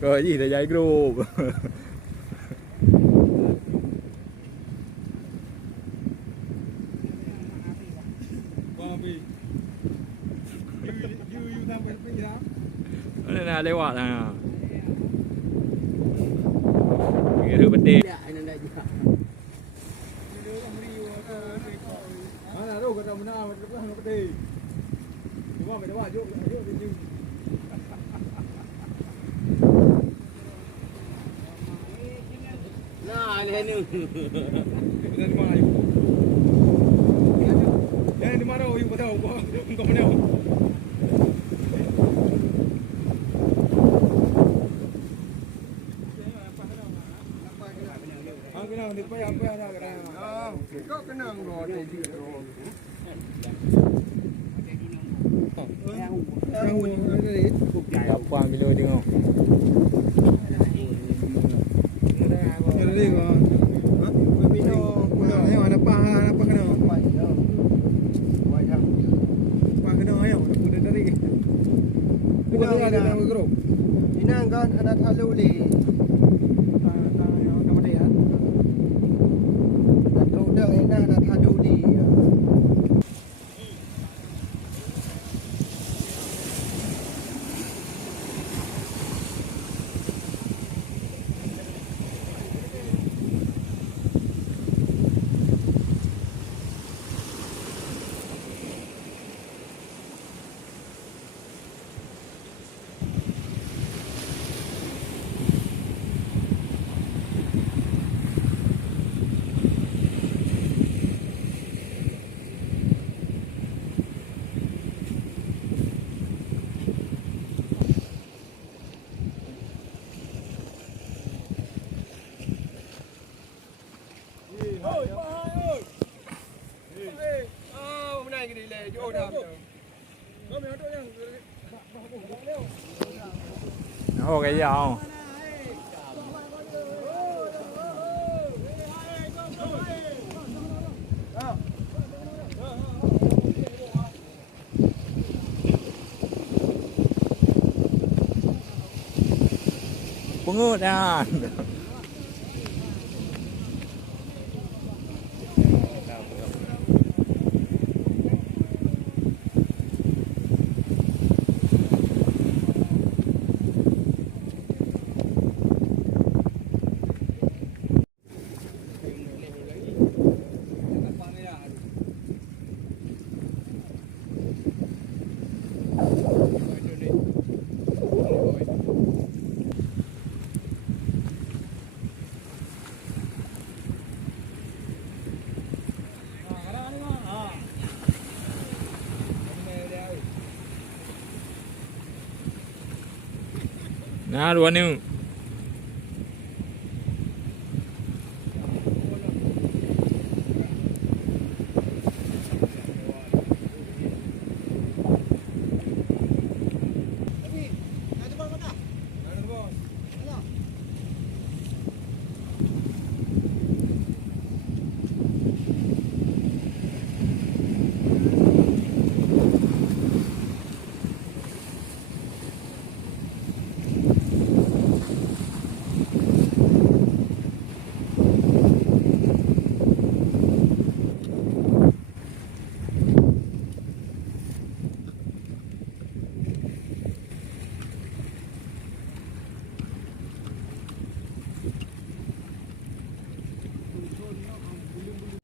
Rồi gì thì dạy group. Đây là đây quả là cái thứ vấn đề. Nah, ini ni. Yang di mana you tahu kau mana? Kenang di apa ada kenang. Kau kenang roh ni juga roh. Apa bila tengok. Jadi kau. Yang ada apa kena? Apa kena ayam? Udah dari. Bukan ada nama grup. Ini kan anak halu ni. Ô cái gì không? Pungut ya. Nah, dua ni. นเนาะเอาบุลุมบุลุม